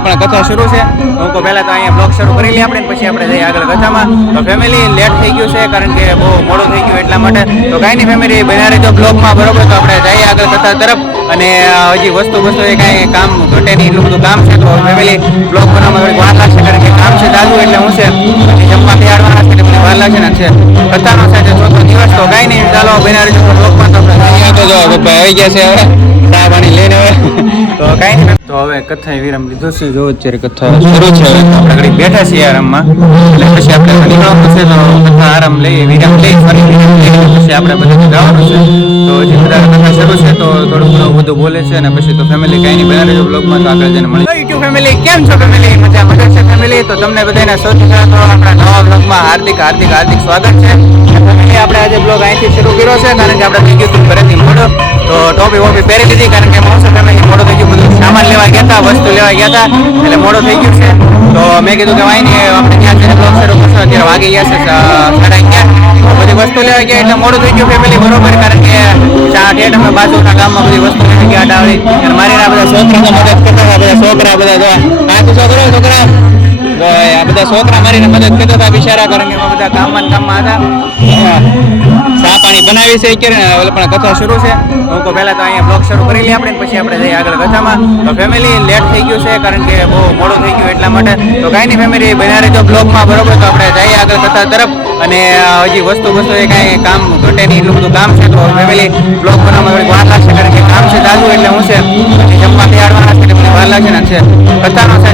પણ કથા શરૂ છે. હું પહેલા તો અહીંયા બ્લોગ શરૂ કરી લઈએ આપણે, પછી આપણે જઈએ આગળ કથામાં. તો ફેમિલી લેટ થઈ ગયું છે, કારણ કે બહુ મોડું થઈ ગયું એટલા માટે. તો કાંઈ નહીં ફેમિલી બન્યા રહેજો બ્લોગમાં બરોબર? તો આપણે જઈએ આગળ કથા તરફ. અને હજી વસ્તુ વસ્તુ એ કાંઈ કામ ઘટે નહીં, એટલું બધું કામ છે. તો ફેમિલી બ્લોગ બનાવવામાં થોડીક વાર લાગશે, કારણ કે કામ છે ચાલુ, એટલે હું છે જમવા તૈયારવાના છે, એટલે વાર લાગશે ને છે. કથાનો છે ચોથો દિવસ, તો કાંઈ નહીં, ચાલો, બન્યા રહેજો બ્લોગમાં તો આપણે તો જો, પપ્પા આવી ગયા છે હવે, ચા પાણી લઈને હવે. તો કાંઈ નહીં તો હવે કથા વિરામ લીધો છે. જો અત્યારે કથા શરૂ છે આપણે ઘડી બેઠા છીએ આરામમાં. એટલે પછી આપણે નીકળવાનું છે તો કથા આરામ લઈએ વિરામ લઈ ફરી પછી આપણે બધું જવાનું છે. તો હજી બધા કથા શરૂ છે તો થોડું ઘણું બધું બોલે છે અને પછી તો ફેમિલી કાંઈ નહીં બના રહેજો બ્લોગમાં તો આગળ જઈને મળી યુટ્યુબ ફેમિલી કેમ છો ફેમિલી મજા મજા છે ફેમિલી તો તમને બધાને સૌથી પહેલા તો આપણા નવા બ્લોગમાં હાર્દિક હાર્દિક હાર્દિક સ્વાગત છે. ફેમિલી આપણે આજે બ્લોગ અહીંથી શરૂ કર્યો છે કારણ કે આપણે બીજું ઘરેથી મોડો તો ટોપી વોપી પહેરી લીધી કારણ કે મોસમ તમે મોડો થઈ ગયું બધું સામાન લેવા ગયા હતા, વસ્તુ લેવા ગયા હતા, એટલે મોડો થઈ ગયું છે. તો મેં કીધું કે વાંઈ નહીં, આપણે ત્યાં જઈને બ્લોગ શરૂ કરશું અત્યારે વાગી ગયા છે સાડા અગિયાર. બધી વસ્તુ લેવા ગયા એટલે મોડું થઈ ગયું ફેમિલી બરોબર, કારણ કે ઠેઠ અમે બાજુના ગામમાં બધી વસ્તુ લેવા ગયા હતા અને મારી બધા છોકરા મદદ કરતા બધા છોકરા, બધા આ છોકરા. તો આ બધા છોકરા મારીને મદદ કરતા હતા બિચારા કારણ કે બધા ગામમાં ને ગામમાં હતા. ચા પાણી બનાવી છે અત્યારે પણ કથા શરૂ છે. હું પહેલા તો અહીંયા બ્લોગ શરૂ કરી લઈએ આપણે પછી આપણે જઈએ આગળ કથામાં. તો ફેમિલી લેટ થઈ ગયું છે કારણ કે બહુ મોડું થઈ ગયું એટલા માટે. તો કાંઈ નહીં ફેમિલી બન્યા રહેજો બ્લોગમાં બરોબર? તો આપણે જઈએ આગળ કથા તરફ. અને હજી વસ્તુ વસ્તુ એ કાંઈ કામ ઘટે નહીં, એટલું બધું કામ છે. તો ફેમિલી બ્લોગ બનાવવામાં થોડીક વાર લાગશે કારણ કે કામ છે ચાલુ એટલે હું છે. જમવા તૈયારવાના છે એટલે મને વાર લાગશે ને છે. કથાનો છે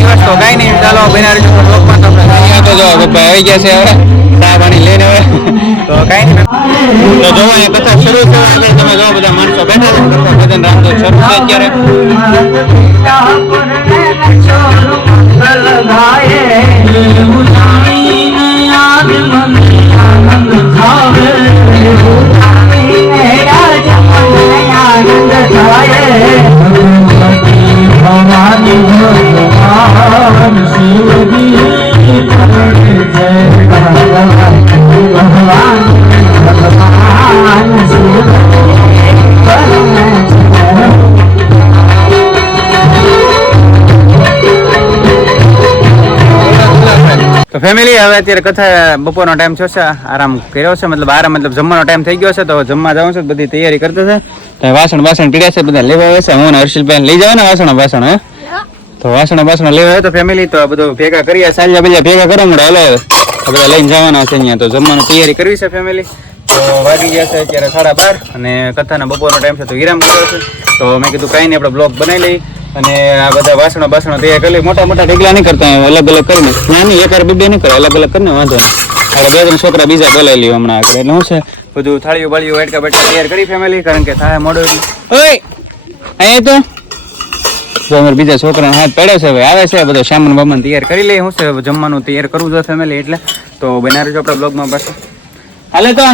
દિવસ નહીં. ચાલો બ્લોગમાં તો જો પપ્પા આવી ગયા છે હવે. ચા પાણી લઈને હવે. તો કાંઈ નહીં. તો જો, અહીંયા કથા શરૂ આગળ તમે જો, બધા માણસો બેઠા ભજન રામ તો શરૂ છે અત્યારે. તો ફેમિલી હવે અત્યારે કથા બપોરનો ટાઈમ થયો છે, આરામ કર્યો છે, મતલબ આરામ, મતલબ જમવાનો ટાઈમ થઈ ગયો છે, તો જમવા જવાનું છે, બધી તૈયારી કરતા છે. તો વાસણ વાસણ પીડ્યા છે, બધા લેવા આવે છે. હું ને હર્ષિલભાઈ લઈ જવાના વાસણ વાસણ હે? તો વાસણ વાસણ લેવા આવે તો ફેમિલી તો બધું ભેગા કરીએ સાંજે બીજા ભેગા કરો મળે હલો બધા લઈને જવાના છે અહીંયા, તો જમવાની તૈયારી કરવી છે ફેમિલી તો વાગી ગયા છે અત્યારે સાડા બાર, અને કથાના બપોરનો ટાઈમ છે, તો વિરામ કર્યો છે. તો મેં કીધું કાંઈ નહીં, આપણે બ્લોગ બનાવી લઈ અને આ બધા વાસણો બાસણો તૈયાર કરી મોટા મોટા ઢગલા નહીં કરતા અલગ અલગ કરીને. નાની એક બે નહીં કરે, અલગ અલગ કરીને વાંધો નહીં. બે ત્રણ છોકરા બીજા બોલાવી લઈએ હમણાં આગળ. એટલે શું છે, બધું થાળીઓ બાળીઓ વાટકા બેટકા તૈયાર કરી ફેમિલી કારણ કે થાય મોડો ઓય! અહીંયા તો? અમારે બીજા છોકરાને હાથ પડે છે, હવે આવે છે બધો સામાન બામાન તૈયાર કરી લઈએ હું છે જમવાનું તૈયાર કરવું જોઈએ ફેમિલી એટલે તો બના રહેજો આપણા બ્લોગમાં પાછું. હાલે તો.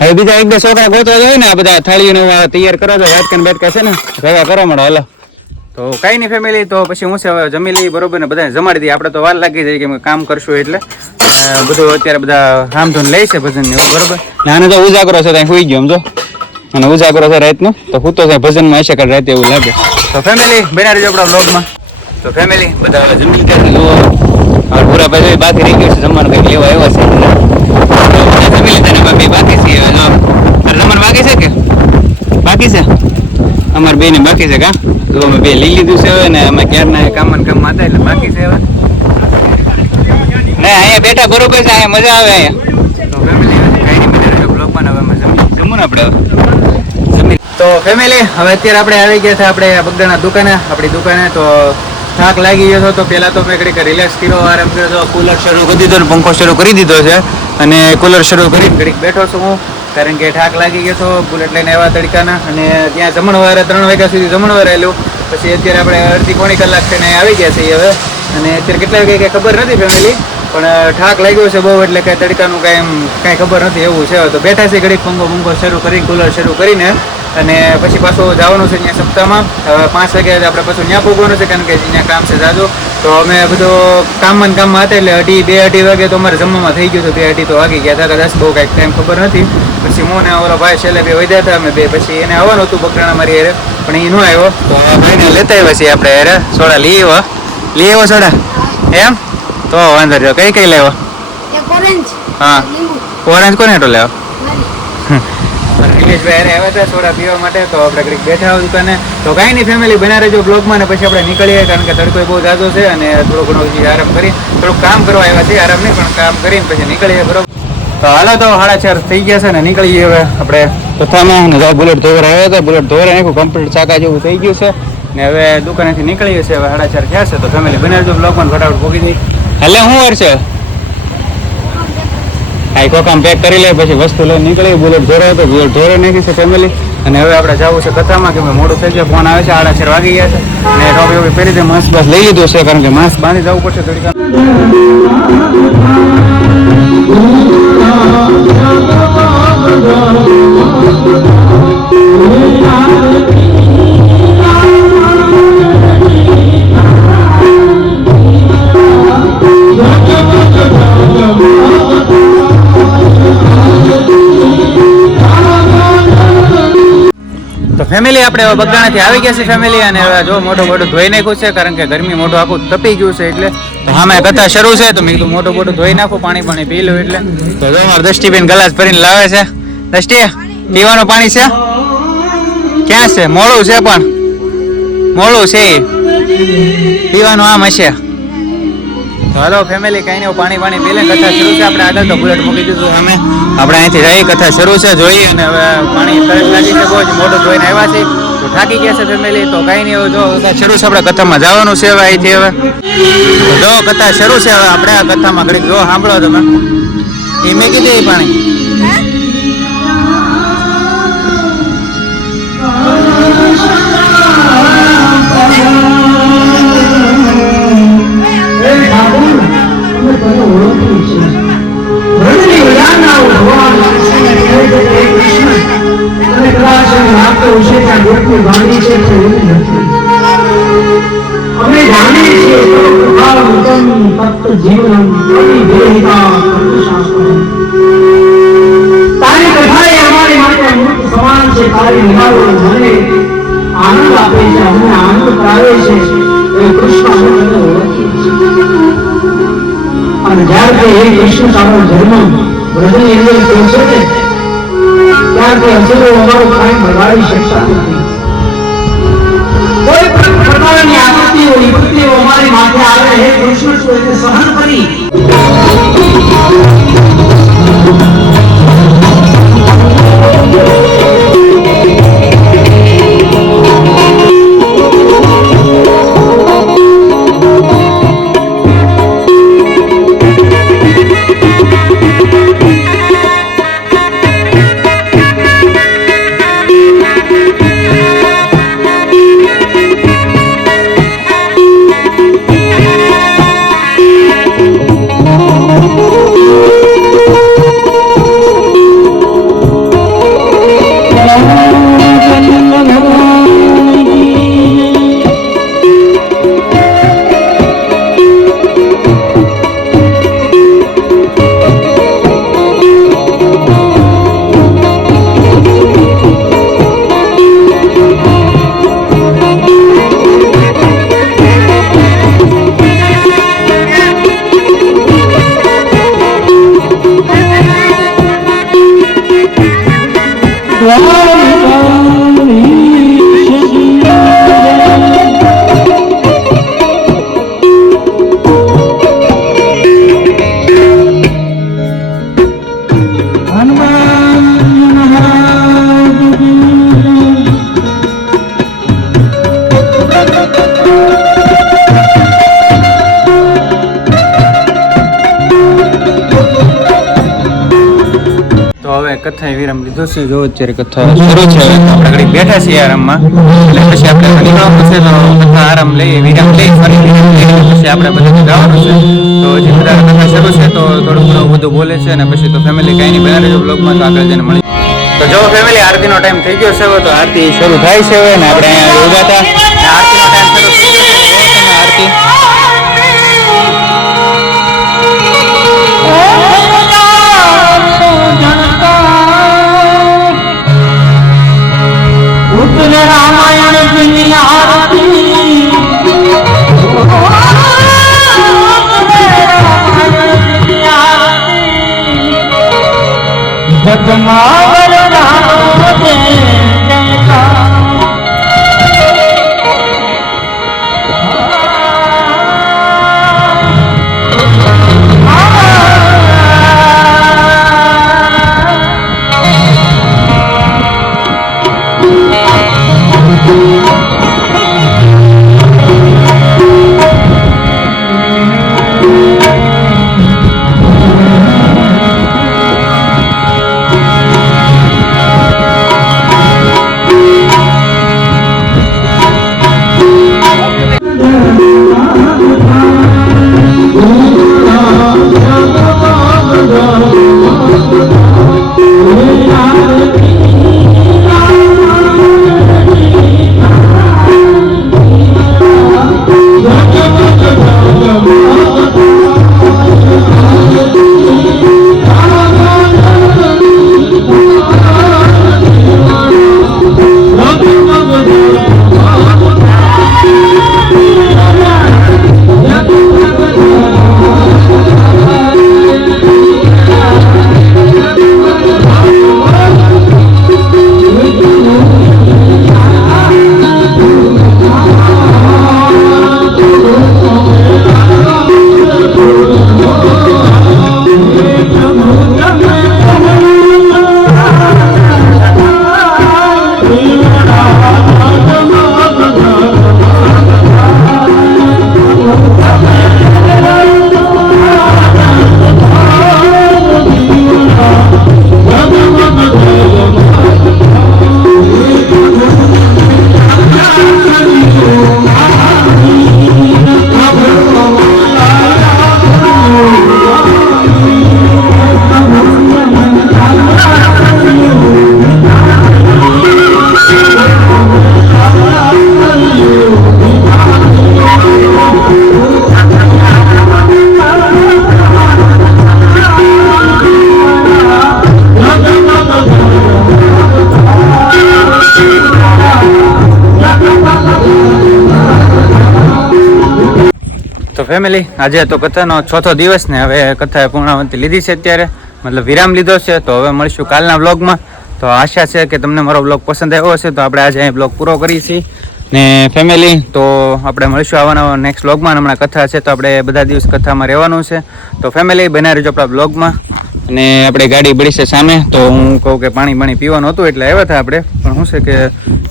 હવે બીજા એક બે છોકરા ગોતવા જોઈએ ને, આ બધા થાળીઓ તૈયાર કરવા છે વાટકા બેટકા છે ને, ભેગા કરવા મળે, હાલો. તો કઈ નહીં ફેમિલી તો પછી હું છે હવે જમી લઈ બરોબર ને બધાને જમાડી દઈએ. આપણે તો વાર લાગી જાય કેમ કે કામ કરશું એટલે. બધું અત્યારે બધા રામધૂન લે છે ભજન ને બરોબર? નાને તો ઉજાગરો છે ત્યાં સુઈ ગયો સમજો? અને ઉજાગરો છે રાતનો. તો હું તો ભજનમાં હશે કે રાતે એવું લાગે. તો ફેમિલી બેના રહેજો આપણા બ્લોગમાં તો ફેમિલી બધા હવે જમી લીધા જુઓ. હવે પૂરા ભાઈ બાકી રહી ગયું છે જમવાનું કંઈક લેવા આવ્યા છે. જમી લીધા ને બાકી છે જો. બાકી છે કે? બાકી છે? અમારે બે ને બાકી છે કા? જો અમે બે લઈ લીધું છે હવે ને અમે ક્યારના કામ ને કામ હતા એટલે બાકી છે હવે. ના અહીંયા બેઠા બરોબર છે અહીંયા મજા આવે અહીંયા. તો જમવું ને આપણે હવે. તો ફેમિલી હવે અત્યારે આપણે આવી ગયા છે આપણે બગડાના દુકાને આપણી દુકાને તો થાક લાગી ગયો હતો તો પહેલાં તો મેં કડીક રિલેક્સ કર્યો આરામ કર્યો તો કુલર શરૂ કરી દીધો ને પંખો શરૂ કરી દીધો છે. અને કુલર શરૂ કરીને ઘડીક બેઠો છું હું. કારણ કે ઠાક લાગી ગયો તો બુલેટ લઈને આવ્યા તડકાના અને ત્યાં જમણવારે ત્રણ વાગ્યા સુધી જમણવાર રહેલું પછી અત્યારે આપણે અડધી પોણી કલાક થઈને આવી ગયા છીએ હવે. અને અત્યારે કેટલા વાગે કંઈ ખબર નથી ફેમિલી પણ ઠાક લાગ્યો છે બહુ એટલે કાંઈ તડકાનું કાંઈ એમ કાંઈ ખબર નથી એવું છે. તો બેઠા છે ઘડીક પંગો પંગો શરૂ કરી, કુલર શરૂ કરીને. અને પછી પાછું જવાનું છે ત્યાં સપ્તાહમાં. હવે પાંચ વાગે આપણે પાછું ત્યાં પહોંચવાનું છે કારણ કે ત્યાં કામ છે જાજો. તો અમે બધું કામમાં કામમાં હતા એટલે અઢી બે અઢી વાગે તો અમારે જમવામાં થઈ ગયું હતું બે અઢી તો વાગી ગયા હતા. કદાચ બહુ કાંઈક ટાઈમ ખબર નથી. પછી હું ને ઓલો ભાઈ છેલ્લે બે વધ્યા હતા અમે બે. પછી એને આવવાનું હતું બકરાણા મારી હારે પણ એ ન આવ્યો. તો ભાઈને લેતા આવ્યા છીએ આપણે હારે. સોડા લઈ આવ્યો લઈ આવ્યો સોડા? એમ? તો વાંધો રહ્યો કઈ કઈ લેવો? હા. ઓરેન્જ કોને હેઠો લેવો? મારી નિલેશભાઈ આવ્યા હતા સોડા પીવા માટે તો આપણે ઘડીક બેઠા હોય દુકાને તો કાંઈ નહીં ફેમિલી બના રહેજો બ્લોગમાં ને પછી આપણે નીકળીએ કારણ કે તડકો બહુ જાજો છે અને થોડો ઘણો હજી આરામ કરી થોડુંક કામ કરવા આવ્યા છે આરામ નહીં પણ કામ કરીને પછી નીકળીએ બરોબર? તો હાલો તો સાડા ચાર થઈ ગયા છે ને નીકળીએ હવે આપણે. કથામાં ને બુલેટ ધોવર આવ્યા હતા બુલેટ ધોવર નાખ્યું કમ્પ્લીટ ચાકા જેવું થઈ ગયું છે. ને હવે દુકાનેથી નીકળીએ છે હવે સાડા ચાર થયા છે તો ફેમિલી બને રહેજો બ્લોગમાં ફટાફટ ભોગી દઈ એટલે શું વાર છે આ કોકામ પેક કરી લે, પછી વસ્તુ લઈને નીકળી બુલેટ ધોરે તો બુલેટ ધોરે નાખી છે ફેમિલી અને હવે આપણે જવું છે કથામાં કે મોડું થઈ ગયો, ફોન આવે છે, આડા ચાર વાગી ગયા છે. અને ટોપી પહેરી દે માસ્ક બસ લઈ લીધું છે, કારણ કે માસ્ક બાંધી જવું પડશે થોડીક ફેમિલી આપણે હવે બગદાણાથી આવી ગયા છે ફેમિલી અને હવે જો મોટું મોટું ધોઈ નાખ્યું છે, કારણ કે ગરમી મોટું આખું તપી ગયું છે એટલે તો સામે કથા શરૂ છે, તો મેં કીધું મોટું મોટું ધોઈ નાખું, પાણી પાણી પી લઉં એટલે. તો જો અમારે દ્રષ્ટિબેન ગ્લાસ ભરીને લાવે છે. દ્રષ્ટિ, પીવાનું પાણી છે? ક્યાં છે? મોડું છે પણ. મોડું છે. પીવાનું આમ હશે. હાલો ફેમિલી કઈ નહીં પાણી પાણી પી કથા શરૂ છે. આપણે આગળ તો બુલેટ મૂકી દીધું અમે. આપણે અહીંથી રહી કથા શરૂ છે, જોઈએ અને હવે પાણી તરત લાગી છે, બહુ જ મોટું જોઈને આવ્યા છે તો થાકી ગયા છે ફેમિલી તો કઈ નહીં જો કથા શરૂ છે, આપણે કથામાં જવાનું છે હવે અહીંથી હવે. જો, કથા શરૂ છે, હવે આપણે આ કથામાં ઘડીક જો, સાંભળો તમે. એ મેં કીધી પાણી. શાસ્ત્રમ તારી કથા આનંદ આપે છે અમને આનંદ પ્રાવે છે એ કૃષ્ણ અને જ્યારે તે હે કૃષ્ણ તારો જન્મ બ્રજની અંદર છે ને? તે અસરો અમારો કાંઈ બગાડી શકતા નથી. કોઈ પણ પ્રકારની આકૃતિઓ વિકૃતિઓ અમારી માથે આવે, હે કૃષ્ણ શું સહન કરી. તો હવે કથા વિરામ લીધો છે. જો અત્યારે કથા શરૂ છે આપણે ઘડી બેઠા છીએ આરામમાં. એટલે પછી આપણે નીકળવાનું છે તો કથા આરામ લઈએ વિરામ લઈ ફરી પછી આપણે બધા જવાનું છે. તો હજી બધા કથા શરૂ છે તો થોડું ઘણું બધું બોલે છે અને પછી તો ફેમિલી કાંઈ નહીં બનાવી બ્લોગમાં તો આગળ જઈને મળી તો જો ફેમિલી આરતીનો ટાઈમ થઈ ગયો છે તો આરતી શરૂ થાય છે હવે આપણે અહીંયા ઊભા હતા Come on. ફેમિલી, આજે તો કથાનો ચોથો દિવસ ને હવે કથાએ પૂર્ણાવતી લીધી છે અત્યારે. મતલબ વિરામ લીધો છે, તો હવે મળીશું કાલના વ્લોગમાં. તો આશા છે કે તમને મારો બ્લોગ પસંદ આવ્યો હશે, તો આપણે આજે અહીં બ્લોગ પૂરો કરીએ છીએ. ને ફેમિલી, તો આપણે મળીશું આવવાના નેક્સ્ટ વ્લોગમાં. હમણાં કથા છે, તો આપણે બધા દિવસ કથામાં રહેવાનું છે. તો ફેમિલી બનાવી રહેજો આપણા બ્લોગમાં અને આપણે ગાડી બળી છે સામે, તો હું કહું કે પાણી પાણી પીવાનું હતું એટલે આવ્યા હતા આપણે. પણ શું છે કે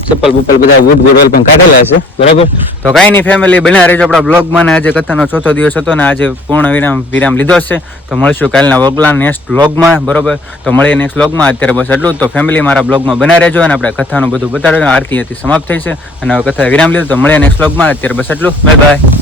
ચપ્પલ બુપ્પલ બધા વૂડ ગોડવેલ પણ કાઢેલા છે, બરાબર? તો કાંઈ નહીં ફેમિલી બન્યા રહેજો આપણા બ્લોગમાં ને આજે કથાનો ચોથો દિવસ હતો ને આજે પૂર્ણ વિરામ વિરામ લીધો છે. તો મળશું કાલના વગલા નેક્સ્ટ બ્લોગમાં બરોબર? તો મળીએ નેક્સ્ટ બ્લોગમાં અત્યારે બસ એટલું તો ફેમિલી મારા બ્લોગમાં બના રહેજો અને આપણે કથાનું બધું બતાવ્યું આરતી હતી સમાપ્ત થઈ છે. અને હવે કથા વિરામ લીધો, તો મળીએ નેક્સ્ટ બ્લોગમાં અત્યારે બસ એટલું. Bye bye